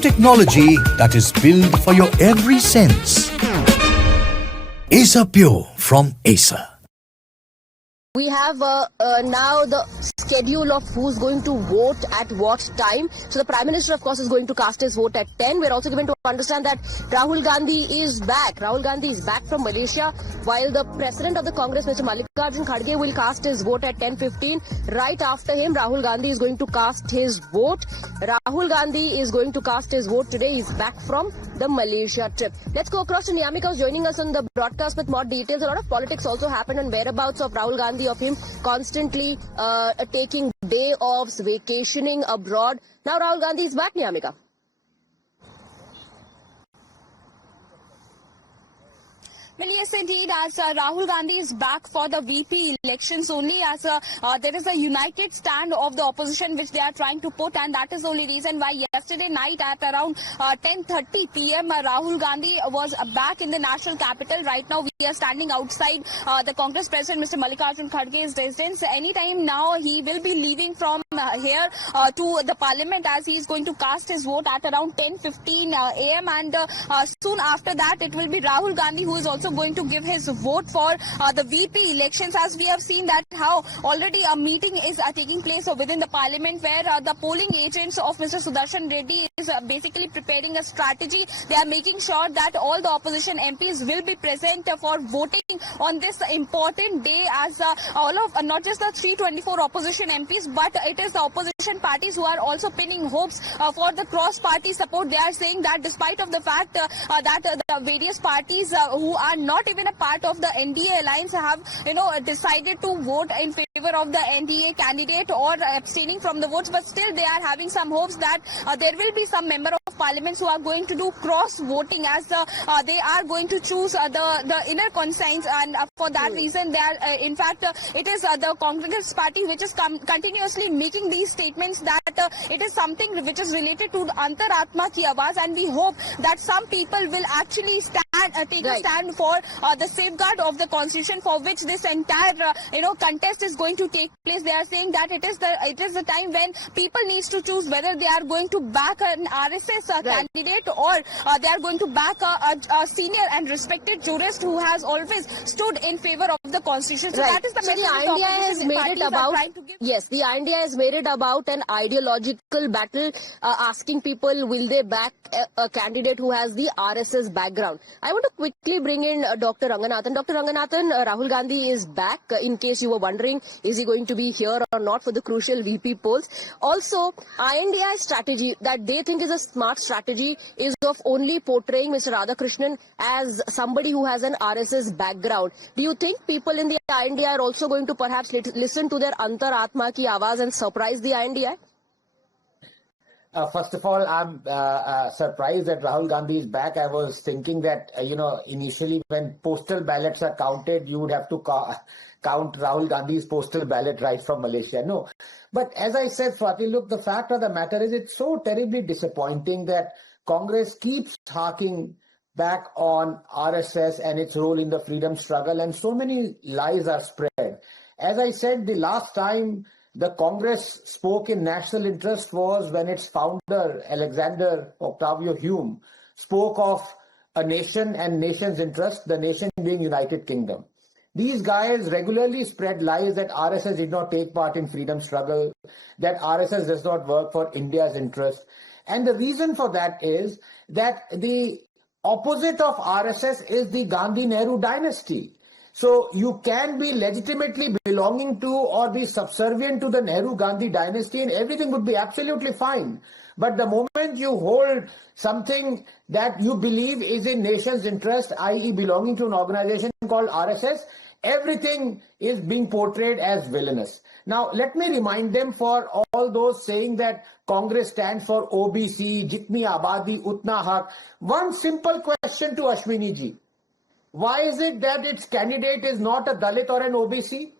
technology that is built for your every sense. Acer Pure from Acer. We have now the schedule of who's going to vote at what time. So the Prime Minister, of course, is going to cast his vote at 10. We're also given to understand that Rahul Gandhi is back. Rahul Gandhi is back from Malaysia, while the President of the Congress, Mr. Mallikarjun Kharge, will cast his vote at 10:15. Right after him, Rahul Gandhi is going to cast his vote. Rahul Gandhi is going to cast his vote today. He's back from the Malaysia trip. Let's go across to Niyamika, who's joining us on the broadcast with more details. A lot of politics also happened on whereabouts of Rahul Gandhi, of him constantly taking day offs, vacationing abroad. Now Rahul Gandhi is back, Niyamika. Well, yes, indeed, as Rahul Gandhi is back for the VP elections only, as there is a united stand of the opposition which they are trying to put, and that is the only reason why yesterday night at around 10:30 p.m. Rahul Gandhi was back in the national capital. Right now, we are standing outside the Congress President, Mr. Mallikarjun Kharge's residence. Anytime now, he will be leaving from here to the Parliament, as he is going to cast his vote at around 10:15 a.m. and soon after that, it will be Rahul Gandhi who is also going to give his vote for the VP elections, as we have seen that how already a meeting is taking place within the Parliament, where the polling agents of Mr. Sudarshan Reddy is basically preparing a strategy. They are making sure that all the opposition MPs will be present for voting on this important day, as all of not just the 324 opposition MPs, but it is the opposition parties who are also pinning hopes for the cross-party support. They are saying that despite of the fact that the various parties who are not even a part of the NDA alliance have, decided to vote in favor of the NDA candidate or abstaining from the votes, but still they are having some hopes that there will be some member of parliaments who are going to do cross voting, as they are going to choose the inner conscience, and for that reason they are in fact it is the Congress party which is continuously making these statements that it is something which is related to Antaratma ki Awaaz, and we hope that some people will actually take a stand for the safeguard of the constitution, for which this entire contest is going to take place. They are saying that it is the time when people needs to choose whether they are going to back an RSS candidate or they are going to back a senior and respected jurist who has always stood in favor of the constitution. So that is the message the INDA has made it about. Yes, the INDA has made it about an ideological battle, asking people will they back a candidate who has the RSS background. I want to quickly bring in Dr. Ranganathan. Dr. Ranganathan, Rahul Gandhi is back. In case you were wondering, is he going to be here or not for the crucial VP polls? Also, INDA's strategy that they think is a smart strategy is of only portraying Mr. Radhakrishnan as somebody who has an RSS background. Do you think people in the INDA are also going to perhaps listen to their Antaratma ki Awaaz and surprise the INDA? First of all, I'm surprised that Rahul Gandhi is back. I was thinking that, initially when postal ballots are counted, you would have to count Rahul Gandhi's postal ballot right from Malaysia. No. But as I said, Swati, look, the fact of the matter is it's so terribly disappointing that Congress keeps harking back on RSS and its role in the freedom struggle, and so many lies are spread. As I said, the last time the Congress spoke in national interest was when its founder, Alexander Octavio Hume, spoke of a nation and nation's interest, the nation being United Kingdom. These guys regularly spread lies that RSS did not take part in freedom struggle, that RSS does not work for India's interest. And the reason for that is that the opposite of RSS is the Gandhi-Nehru dynasty. So you can be legitimately belonging to or be subservient to the Nehru-Gandhi dynasty and everything would be absolutely fine. But the moment you hold something that you believe is in nation's interest, i.e. belonging to an organization called RSS, everything is being portrayed as villainous. Now, let me remind them, for all those saying that Congress stands for OBC, Jitni Abadi, Utna Haq, one simple question to Ashwini ji. Why is it that its candidate is not a Dalit or an OBC?